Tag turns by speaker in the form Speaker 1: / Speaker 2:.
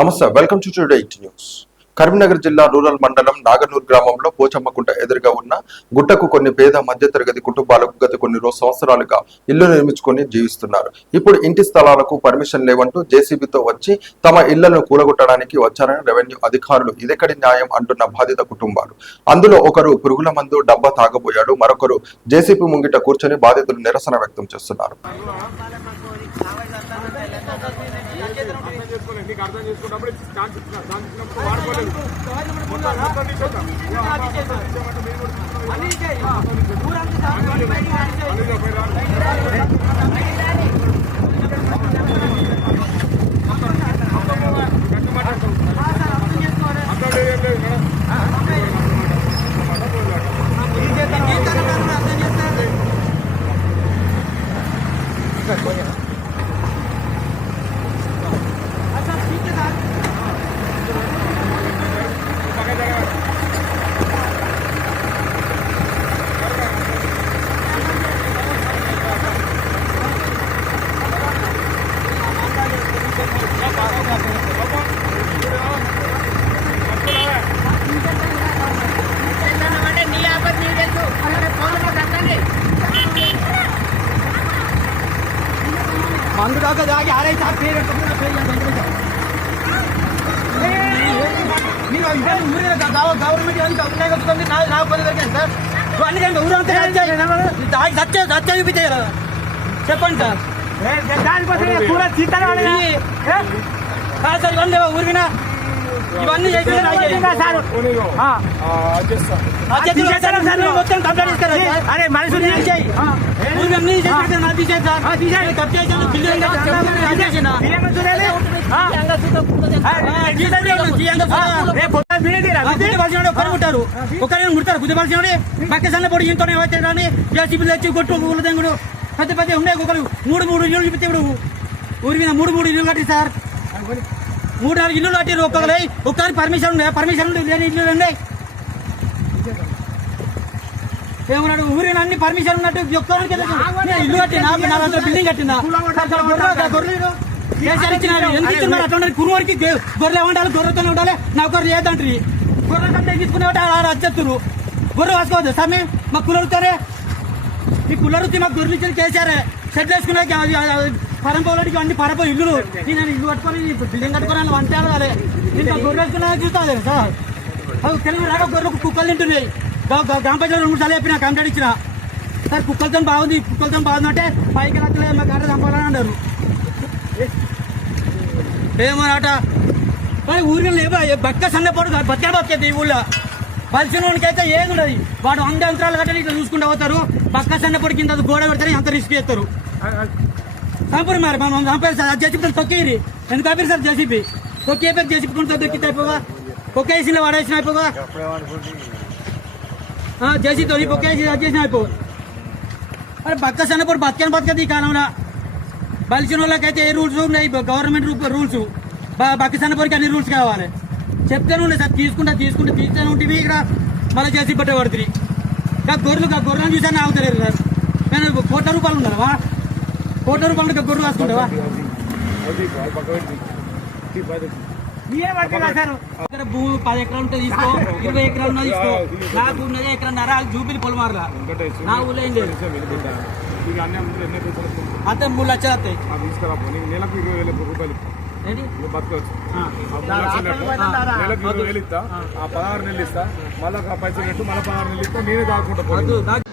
Speaker 1: నమస్తే welcome to today eight news Karimnagar జిల్లా rural మండలం నాగనూర్ గ్రామంలో పోచమ్మకుంట ఎదురుగా ఉన్న గుట్టకు కొన్ని పేద మధ్యతరగతి కుటుంబాలకు గత కొన్ని రోజు సంవత్సరాలుగా ఇల్లు నిర్మించుకొని జీవిస్తున్నారు. ఇప్పుడు ఇంటి స్థలాలకు పర్మిషన్ లేవంటూ జేసీబీతో వచ్చి తమ ఇళ్ళను కూలగొట్టడానికి వచ్చారని రెవెన్యూ అధికారులు ఇదెక్కడి న్యాయం అంటున్న బాధిత కుటుంబాలు. అందులో ఒకరు పురుగుల మందు డబ్బా తాగబోయాడు. మరొకరు జేసీబీ ముంగిట కూర్చొని బాధితులు నిరసన వ్యక్తం చేస్తున్నారు.
Speaker 2: నీకు అర్థం చేసుకున్నప్పుడు ఛాన్స్ ఇచ్చిన ఛాన్స్ ఇచ్చినప్పుడు వాడుకోలేదు. మొత్తం మొత్తం తీసేద్దాం. తీసేయమంటే మీరు కూడా తీసుకోవాలి. అన్ని పోయి రా. మొత్తం పోవా. గట్టి మాట్లాడతాం. అర్థం లేదు, ఏం లేదు మేడం. పక్కన జరగాలి.
Speaker 3: అంటే నీ ఆపద నీకు తెలుసు అలాగే ఫోన్లో కట్టండి
Speaker 4: దాకా దాగి ఆరైతే ఆ పేరు? మీరు ఇవన్నీ ఊరే గవ- గవర్నమెంట్ ఇవన్నీ ఉన్నాయి కట్టుకుంది నా నా పని దొరికింది సార్ నువ్వు అన్ని కంటే ఊరంతా దాగి సత్య సత్య చెప్పండి సార్ సార్ ఊరికిన. ఇవన్నీ. మొత్తం కంప్లైంట్ ఇస్తారు అరే మనుషులు పరుగుంటారు ఒకరిని ముడతారు. గుద్దపలిసినోడే పక్క సన్న పొడి ఇంతనే వచ్చాడు కానీ జేసీబీలు వచ్చి కొట్టు ఊళ్ళ దెంగుడు. పెద్ద పెద్ద ఉండే ఒకరు మూడు మూడు ఇల్లు చూపితే ఇప్పుడు ఊరి మీద మూడు మూడు ఇల్లు కట్టి సార్. మూడు నాలుగు ఇల్లు కట్టారు ఒక్కొక్కరు ఒక్కరి పర్మిషన్ ఉండే పర్మిషన్ ఉండే లేని ఇల్లు ఉన్నాయి ఏమన్నాడు? ఊరిని అన్ని పర్మిషన్ ఉన్నట్టు ఒక్కరికి ఇల్లు కట్టినా నా దగ్గర బిల్డింగ్ కట్టినా. గొర్రెలు కేసీఆర్ ఇచ్చినారు ఎందుకు ఇస్తున్నారు అట్లా కురువారికి గొర్రెలు ఏమంటారు గొర్రెతోనే ఉండాలి? నా ఒకరు లేదంటారు గొర్రె కంటే తీసుకునే వచ్చేస్తారు గొర్రె వాసుకోవద్దు. సార్ మేము మా కులరుతారే ఈ కులరుతి మాకు గొర్రెలు ఇచ్చి చేశారే సెట్ వేసుకునే పరంపోలకి అన్ని పరపో ఇల్లు నేను ఇల్లు కట్టుకొని బిల్డింగ్ కట్టుకొని వంట అదే ఇంకా గొర్రెలు వేసుకున్నా చూస్తా సార్? అవి తెలుగు రాక గొర్రెలకు కుక్కలు తింటున్నాయి. గ్రామ పంచాయతీ రెండు సార్లు చెప్పిన కంప్లైంట్ ఇచ్చిన. సార్ కుక్కలతో బాగుంది కుక్కలతో బాగుంది అంటే పైకి రక్కలేదు మా గంట చంపాలని అన్నారు. ఏమన్నట కానీ ఊరిలో లేవా? బక్క సన్నపోడు బతికే బతికేది ఈ ఊళ్ళో? బలిసిన వానికి ఏది ఉండదు. వాడు వంద యంత్రాలు కట్టని ఇట్లా చూసుకుంటూ పోతారు. బక్క సన్నపోడు కింద గోడ పెడతారు అంత రిస్క్ చేస్తారు. చంపరు మరి మనం చంపారు సార్ జేసీపీ తొక్కిరి. ఎందుకు ఆపారు సార్ జేసీపీ. తొక్కి అయిపోయి జేసీపీ కొంత దొక్కితే అయిపోగా పొక్కేసిన వాడేసిన అయిపోగా జేసీ తొలి పొక్కేసి అది చేసిన అయిపో. అరే బక్క సన్నపోటు బతికని బతకదు ఈ కాలంలో? బలిసిన వాళ్ళకైతే ఏ రూల్స్ ఉన్నాయి? Government rules. బక్క సన్నపోరికి అన్ని రూల్స్ కావాలి. చెప్తాను ఉండే సార్ తీసుకుంటా తీసుకుంటా తీస్తాను ఉంటుంది ఇక్కడ. మళ్ళీ చేసి పట్టే పడుతుంది. ఇంకా గొర్రెలు ఇంకా గొర్రెలను చూసాను ఆగుతలేరు సార్. నేను కోట్ల రూపాయలు ఉన్నావా? కోట్ల రూపాయలు గొర్రెలు రాసుకుంటావా. ఇక్కడ భూమి పది ఎకరాలు ఉంటే తీసుకో ఇరవై ఎకరాలు ఉన్నా తీసుకో. నాకు ఉన్నది ఎకరన్నర జూపిలి పొలమారలా. నా ఊళ్ళో ఏం లేదు? అంతే మూడు లక్షలు వస్తాయి
Speaker 2: నెలకు ఇరవై వేల రూపాయలు. నెలకు ఇరవై వేలు ఇస్తా. ఆ పదహారు నెలలు ఇస్తా. మళ్ళీ పైసలు పదహారు నెలలు ఇస్తా. నేనే దాచుకుంటా
Speaker 4: వద్దు,
Speaker 2: పోనీ.
Speaker 4: దా-